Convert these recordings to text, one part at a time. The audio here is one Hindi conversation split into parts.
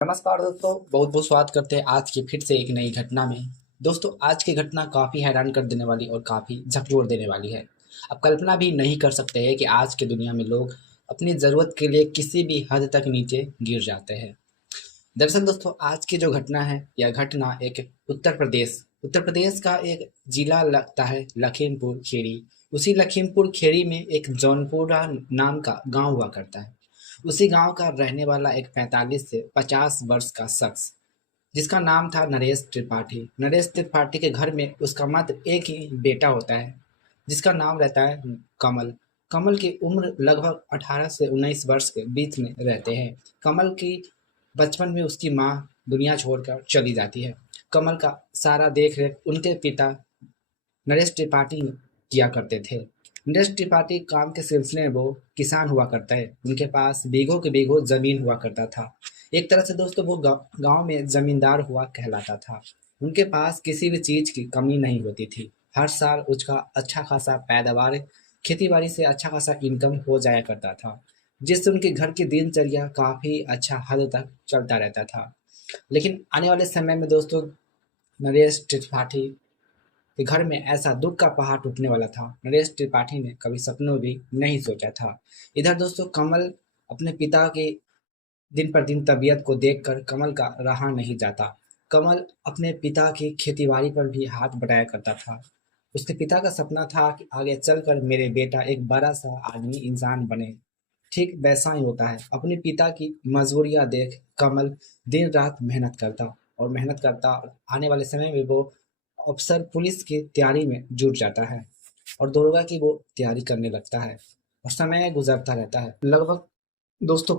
नमस्कार दोस्तों, बहुत बहुत स्वागत करते हैं आज की फिर से एक नई घटना में। दोस्तों, आज की घटना काफ़ी हैरान कर देने वाली और काफ़ी झकझोर देने वाली है। आप कल्पना भी नहीं कर सकते हैं कि आज की दुनिया में लोग अपनी ज़रूरत के लिए किसी भी हद तक नीचे गिर जाते हैं। दरअसल दोस्तों, आज की जो घटना है, यह घटना एक उत्तर प्रदेश का एक जिला लगता है लखीमपुर खीरी। उसी लखीमपुर खीरी में एक जौनपुरा नाम का गांव हुआ करता है। उसी गांव का रहने वाला एक 45 से 50 वर्ष का शख्स, जिसका नाम था नरेश त्रिपाठी। नरेश त्रिपाठी के घर में उसका मात्र एक ही बेटा होता है, जिसका नाम रहता है कमल। कमल की उम्र लगभग 18 से 19 वर्ष के बीच में रहते हैं। कमल की बचपन में उसकी माँ दुनिया छोड़कर चली जाती है। कमल का सारा देख रेख उनके पिता नरेश त्रिपाठी किया करते थे। नरेश त्रिपाठी काम के सिलसिले में वो किसान हुआ करता है। उनके पास बीघों के बीघों जमीन हुआ करता था। एक तरह से दोस्तों वो गांव में जमींदार हुआ कहलाता था। उनके पास किसी भी चीज की कमी नहीं होती थी। हर साल उसका अच्छा खासा पैदावार, खेती बाड़ी से अच्छा खासा इनकम हो जाया करता था, जिससे उनके घर की दिनचर्या काफी अच्छा हद तक चलता रहता था। लेकिन आने वाले समय में दोस्तों, नरेश त्रिपाठी कि घर में ऐसा दुख का पहाड़ टूटने वाला था, नरेश त्रिपाठी ने कभी सपनों भी नहीं सोचा था। इधर दोस्तों, कमल अपने पिता की दिन पर दिन तबीयत को देखकर कमल का रहा नहीं जाता। कमल अपने पिता की खेतीबाड़ी पर भी हाथ बटाया करता था। उसके पिता का सपना था कि आगे चलकर मेरे बेटा एक बड़ा सा आदमी इंसान बने। ठीक वैसा ही होता है। अपने पिता की मजबूरियां देख कमल दिन रात मेहनत करता और मेहनत करता। आने वाले समय में वो अफसर पुलिस की तैयारी में जुट जाता है और दरोगा की वो तैयारी करने लगता है और समय गुजरता रहता है। लगभग दोस्तों,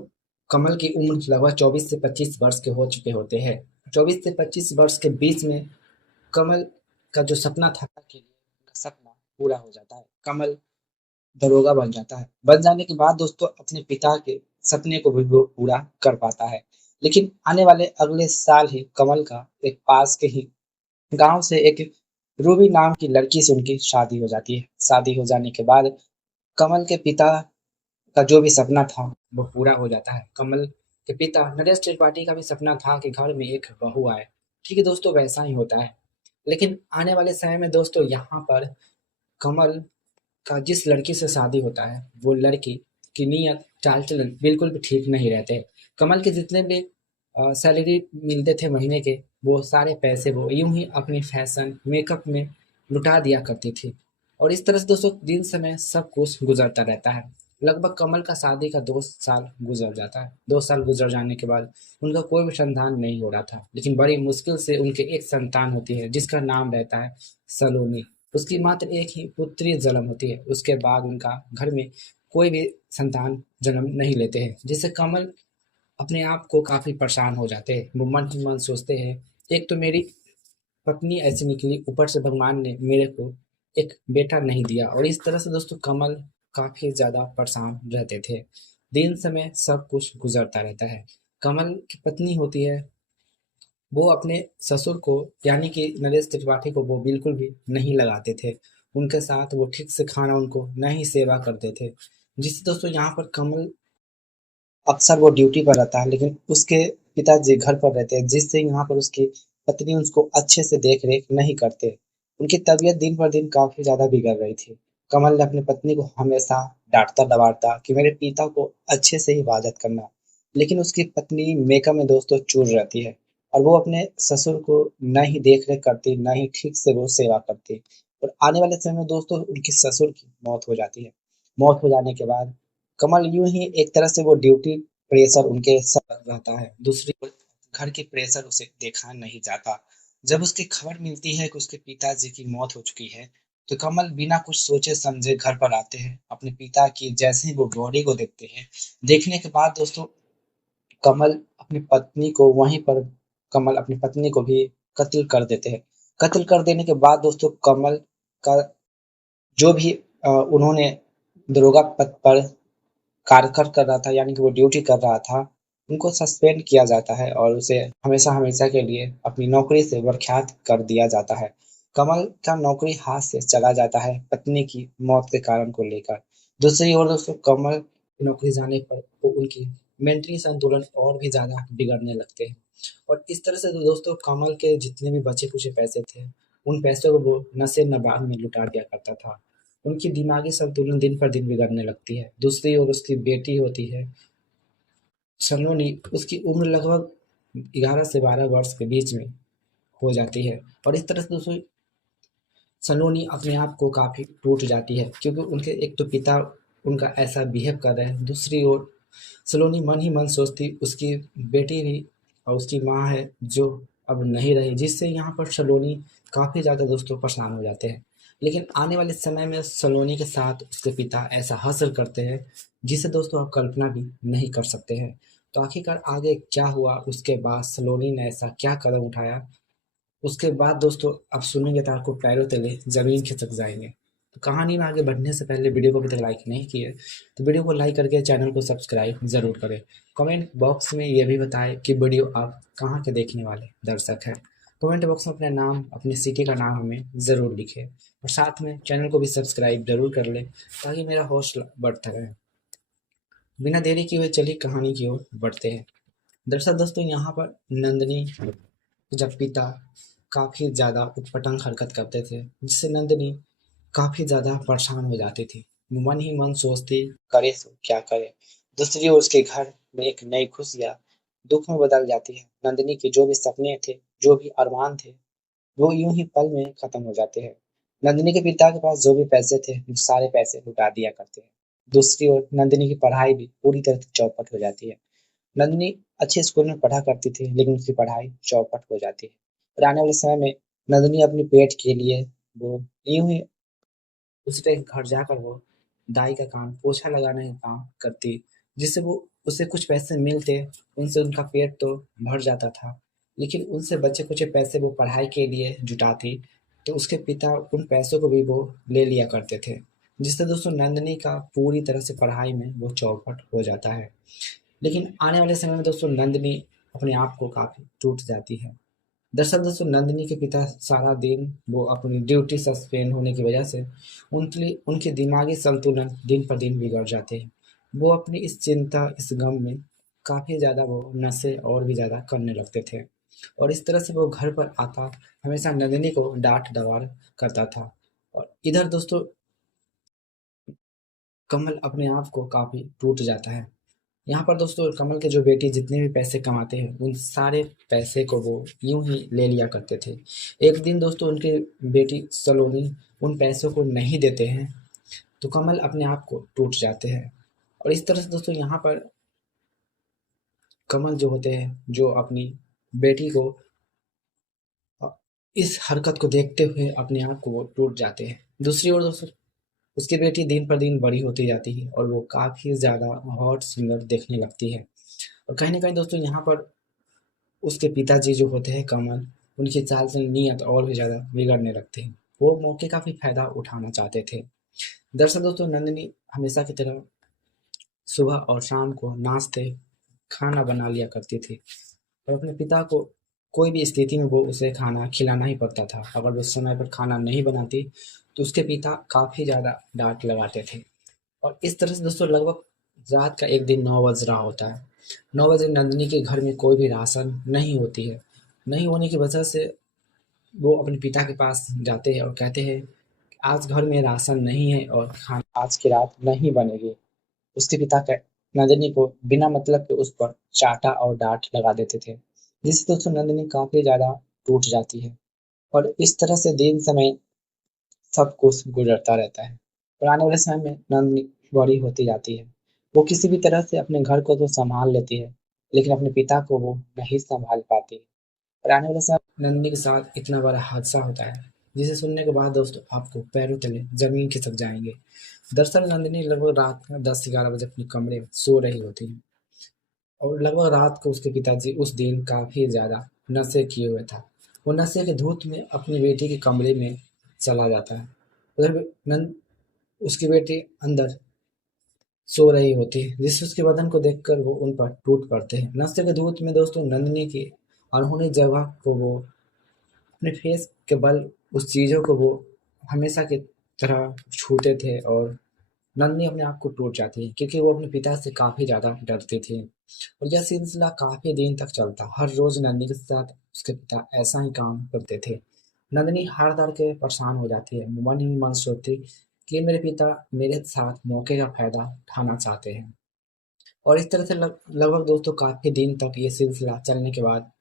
कमल की उम्र लगभग 24 से 25 वर्ष के हो चुके होते हैं। 24 से 25 वर्ष के बीच में कमल का जो सपना था कि उनका सपना पूरा हो जाता है। कमल दरोगा बन जाता है। बन जाने के बाद दोस्तों, अपने पिता के सपने को भी वो पूरा कर पाता है। लेकिन आने वाले अगले साल ही कमल का एक पास के ही गांव से एक रूबी नाम की लड़की से उनकी शादी हो जाती है। शादी हो जाने के बाद कमल के पिता का जो भी सपना था वो पूरा हो जाता है। कमल के पिता नरेश त्रिपाठी का भी सपना था कि घर में एक बहू आए। ठीक है दोस्तों, वैसा ही होता है। लेकिन आने वाले समय में दोस्तों, यहाँ पर कमल का जिस लड़की से शादी होता है, वो लड़की की नीयत चाल चलन बिल्कुल भी ठीक नहीं रहते। कमल के जितने भी सैलरी मिलते थे महीने के, वो सारे पैसे वो यूं ही अपनी फैशन मेकअप में लुटा दिया करती थी। और इस तरह से दोस्तों, दिन समय सब कुछ गुजरता रहता है। लगभग कमल का शादी का 2 साल गुजर जाता है। 2 साल गुजर जाने के बाद उनका कोई भी संतान नहीं हो रहा था। लेकिन बड़ी मुश्किल से उनके एक संतान होती है, जिसका नाम रहता है सलोनी। उसकी मात्र एक ही पुत्री जन्म होती है। उसके बाद उनका घर में कोई भी संतान जन्म नहीं लेते हैं, जिससे कमल अपने आप को काफ़ी परेशान हो जाते हैं। वो मन ही मन सोचते हैं, एक तो मेरी पत्नी ऐसी निकली, ऊपर से भगवान ने मेरे को एक बेटा नहीं दिया। और इस तरह से दोस्तों, कमल काफ़ी ज़्यादा परेशान रहते थे। दिन समय सब कुछ गुजरता रहता है। कमल की पत्नी होती है, वो अपने ससुर को यानी कि नरेश त्रिपाठी को वो बिल्कुल भी नहीं लगाते थे। उनके साथ वो ठीक से खाना उनको नहीं सेवा करते थे। जिससे दोस्तों, यहाँ पर कमल अक्सर वो ड्यूटी पर रहता है, लेकिन उसके पिताजी घर पर रहते हैं, जिससे यहाँ पर उसकी पत्नी उसको अच्छे से देख रेख नहीं करते। उनकी तबीयत दिन पर दिन काफी ज्यादा बिगड़ रही थी। कमल ने अपनी पत्नी को हमेशा डांटता डबाटता कि मेरे पिता को अच्छे से हिफाजत करना। लेकिन उसकी पत्नी मेकअप में दोस्तों चूर रहती है और वो अपने ससुर को न ही देख रेख करती, न ही ठीक से वो सेवा करती। और आने वाले समय में दोस्तों, उनकी ससुर की मौत हो जाती है। मौत हो जाने के बाद कमल यूं ही एक तरह से वो ड्यूटी प्रेशर उनके सर रहता है। दूसरी ओर घर की प्रेशर उसे देखा नहीं जाता। जब उसकी खबर मिलती है कि उसके पिताजी की मौत हो चुकी है, तो कमल बिना कुछ सोचे समझे घर पर आते हैं। अपने पिता की जैसे ही वो बॉडी को देखते हैं, देखने के बाद दोस्तों, कमल अपनी पत्नी को वहीं पर कमल अपनी पत्नी को भी कत्ल कर देते हैं। कत्ल कर देने के बाद दोस्तों, कमल का जो भी उन्होंने दरोगा पद पर कार्यकर कर रहा था, यानी कि वो ड्यूटी कर रहा था, उनको सस्पेंड किया जाता है और उसे हमेशा हमेशा के लिए अपनी नौकरी से बर्खास्त कर दिया जाता है। कमल का नौकरी हाथ से चला जाता है पत्नी की मौत के कारण को लेकर। दूसरी ओर दोस्तों, कमल की नौकरी जाने पर वो उनकी मेंटली संतुलन और भी ज़्यादा बिगड़ने लगते हैं। और इस तरह से तो दोस्तों कमल के जितने भी बचे-कुचे पैसे थे, उन पैसों को वो नशे-नबाद में लुटा दिया करता था। उनकी दिमागी संतुलन दिन पर दिन बिगड़ने लगती है। दूसरी ओर उसकी बेटी होती है सलोनी, उसकी उम्र लगभग 11 से 12 वर्ष के बीच में हो जाती है। और इस तरह से दोस्तों सलोनी अपने आप को काफ़ी टूट जाती है, क्योंकि उनके एक तो पिता उनका ऐसा बिहेव कर रहे हैं, दूसरी ओर सलोनी मन ही मन सोचती उसकी बेटी भी और उसकी माँ है जो अब नहीं रही, जिससे यहाँ पर सलोनी काफ़ी ज़्यादा दोस्तों परेशान हो जाते हैं। लेकिन आने वाले समय में सलोनी के साथ उसके पिता ऐसा हासिल करते हैं जिसे दोस्तों आप कल्पना भी नहीं कर सकते हैं। तो आखिरकार आगे क्या हुआ, उसके बाद सलोनी ने ऐसा क्या कदम उठाया, उसके बाद दोस्तों आप सुनेंगे तो आपको पैरों तले ज़मीन खिसक जाएँगे। तो कहानी में आगे बढ़ने से पहले वीडियो को अभी तक लाइक नहीं किए, तो वीडियो को लाइक करके चैनल को सब्सक्राइब ज़रूर करें। कमेंट बॉक्स में ये भी बताएँ कि वीडियो आप कहाँ के देखने वाले दर्शक हैं। कमेंट बॉक्स में अपना नाम, अपनी सिटी का नाम हमें ज़रूर लिखें और साथ में चैनल को भी सब्सक्राइब ज़रूर कर लें ताकि मेरा हौसला बढ़ता रहे। बिना देरी किए हुए चलिए कहानी की ओर बढ़ते हैं। दरअसल दोस्तों यहाँ पर नंदिनी जब पिता काफ़ी ज़्यादा उटपटांग हरकत करते थे, जिससे नंदिनी काफ़ी ज़्यादा परेशान हो जाती थी। मन ही मन सोचती करे सो क्या करे। दूसरी ओर उसके घर में एक नई खुशियाँ दुख में बदल जाती है। नंदिनी के जो भी सपने थे, जो भी अरमान थे, वो यूं ही पल में खत्म हो जाते हैं। नंदिनी के पिता के पास जो भी पैसे थे, वो सारे पैसे लुटा दिया करते हैं। दूसरी ओर नंदिनी की पढ़ाई भी पूरी तरह से चौपट हो जाती है। नंदिनी अच्छे स्कूल में पढ़ा करती थी, लेकिन उसकी पढ़ाई चौपट हो जाती है। और आने वाले समय में नंदिनी अपने पेट के लिए वो यूं ही उसके घर जाकर वो दाई का काम, पोछा लगाने का काम करती, जिससे वो उसे कुछ पैसे मिलते, उनसे उनका पेट तो भर जाता था। लेकिन उनसे बचे-कुचे पैसे वो पढ़ाई के लिए जुटाती, तो उसके पिता उन पैसों को भी वो ले लिया करते थे, जिससे दोस्तों नंदिनी का पूरी तरह से पढ़ाई में वो चौपट हो जाता है। लेकिन आने वाले समय में दोस्तों नंदिनी अपने आप को काफ़ी टूट जाती है। दरअसल दोस्तों नंदिनी के पिता सारा दिन वो अपनी ड्यूटी सस्पेंड होने की वजह से उनके उनके दिमागी संतुलन दिन पर दिन बिगड़ जाते हैं। वो अपनी इस चिंता, इस गम में काफ़ी ज़्यादा वो नशे और भी ज़्यादा करने लगते थे। और इस तरह से वो घर पर आता हमेशा नंदिनी को डांट डवार करता था। और इधर दोस्तों कमल अपने आप को काफ़ी टूट जाता है। यहाँ पर दोस्तों कमल के जो बेटे जितने भी पैसे कमाते हैं, उन सारे पैसे को वो यूं ही ले लिया करते थे। एक दिन दोस्तों उनके बेटी सलोनी उन पैसों को नहीं देते हैं, तो कमल अपने आप को टूट जाते हैं। और इस तरह से दोस्तों यहाँ पर कमल जो होते हैं, जो अपनी बेटी को अ, इस हरकत को देखते हुए अपने आप को वो टूट जाते हैं। दूसरी ओर दोस्तों उसकी बेटी दिन पर दिन बड़ी होती जाती है और वो काफ़ी ज़्यादा हॉट सुंदर देखने लगती है। और कहीं न कहीं दोस्तों यहाँ पर उसके पिताजी जो होते हैं कमल, उनकी चाल से नीयत और भी ज़्यादा बिगड़ने लगते हैं। वो मौके का भी फ़ायदा उठाना चाहते थे। दरअसल दोस्तों नंदिनी हमेशा की तरह सुबह और शाम को नाश्ते, खाना बना लिया करती थी और अपने पिता को कोई भी स्थिति में वो उसे खाना खिलाना ही पड़ता था। अगर वो समय पर खाना नहीं बनाती, तो उसके पिता काफ़ी ज़्यादा डाँट लगाते थे। और इस तरह से दोस्तों लगभग रात का एक दिन 9 बज रहा होता है। 9 बजे नंदिनी के घर में कोई भी राशन नहीं होती है। नहीं होने की वजह से वो अपने पिता के पास जाते हैं और कहते हैं, आज घर में राशन नहीं है और खाना आज की रात नहीं बनेगी। उसके पिता नंदिनी को बिना मतलब के उस पर चाटा और डांट लगा देते थे, जिससे दोस्तों नंदिनी काफ़ी ज़्यादा टूट जाती है। और इस तरह से दिन समय सब कुछ गुजरता रहता है और आने वाले समय में नंदिनी बड़ी होती जाती है। वो किसी भी तरह से अपने घर को तो सँभाल लेती है, लेकिन अपने पिता को वो नहीं सँभाल पाती। और आने वाले समय नंदिनी के साथ इतना बड़ा हादसा होता है, जिसे सुनने के बाद दोस्तों आपको पैरों तले ज़मीन खिसक जाएँगे। दरअसल नंदिनी लगभग रात का 10-11 बजे अपने कमरे में सो रही होती है और लगभग रात को उसके पिताजी उस दिन काफ़ी ज़्यादा नशे किए हुए था। वो नशे के धुत में अपनी बेटी के कमरे में चला जाता है। उधर नंद उसकी बेटी अंदर सो रही होती है, जिससे उसके बदन को देखकर वो उन पर टूट पड़ते हैं। नशे के धुत में दोस्तों नंदिनी की अनहोनी जगह को वो अपने फेस के बल उस चीज़ों को वो हमेशा की तरह छूते थे और नंदिनी अपने आप को टूट जाती है क्योंकि वो अपने पिता से काफ़ी ज़्यादा डरती थी और यह सिलसिला काफ़ी दिन तक चलता। हर रोज़ नंदिनी के साथ उसके पिता ऐसा ही काम करते थे। नंदिनी हार-हार के परेशान हो जाती है, मन ही मन सोचती कि मेरे पिता मेरे साथ मौके का फ़ायदा उठाना चाहते हैं। और इस तरह से लगभग दोस्तों काफ़ी दिन तक ये सिलसिला चलने के बाद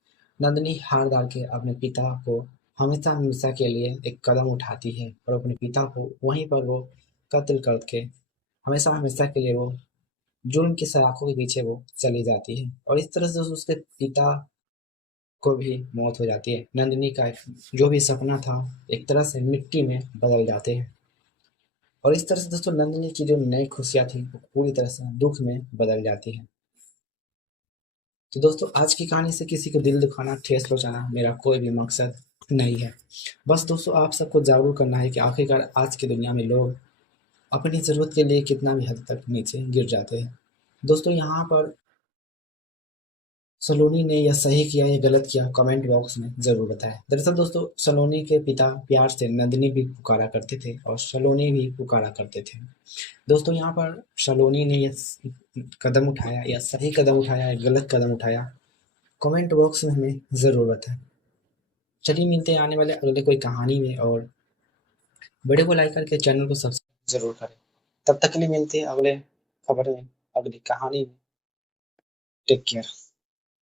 नंदिनी हार डाल के अपने पिता को हमेशा हमेशा के लिए एक कदम उठाती है और अपने पिता को वहीं पर वो कत्ल करके हमेशा हमेशा के लिए वो जुल्म की सलाखों के पीछे वो चली जाती है और इस तरह से उसके पिता को भी मौत हो जाती है। नंदिनी का जो भी सपना था एक तरह से मिट्टी में बदल जाते हैं और इस तरह से दोस्तों नंदिनी की जो नई खुशियाँ थी वो पूरी तरह से दुख में बदल जाती है। तो दोस्तों आज की कहानी से किसी को दिल दुखाना, ठेस पहुँचाना मेरा कोई भी मकसद नहीं है। बस दोस्तों आप सबको जागरूक करना है कि आखिरकार आज की दुनिया में लोग अपनी ज़रूरत के लिए कितना भी हद तक नीचे गिर जाते हैं। दोस्तों यहाँ पर सलोनी ने यह सही किया या गलत किया कमेंट बॉक्स में ज़रूर बताएं। दरअसल दोस्तों सलोनी के पिता प्यार से नंदिनी भी पुकारा करते थे और सलोनी भी पुकारा करते थे। दोस्तों यहाँ पर सलोनी ने यह कदम उठाया या सही कदम उठाया या गलत कदम उठाया कमेंट बॉक्स में हमें ज़रूर बताएं। चलिए मिलते हैं आने वाले अगले कोई कहानी में और वीडियो को लाइक करके चैनल को सब्सक्राइब ज़रूर करें। तब तक के लिए मिलते हैं अगले खबर में, अगली कहानी में। Take care.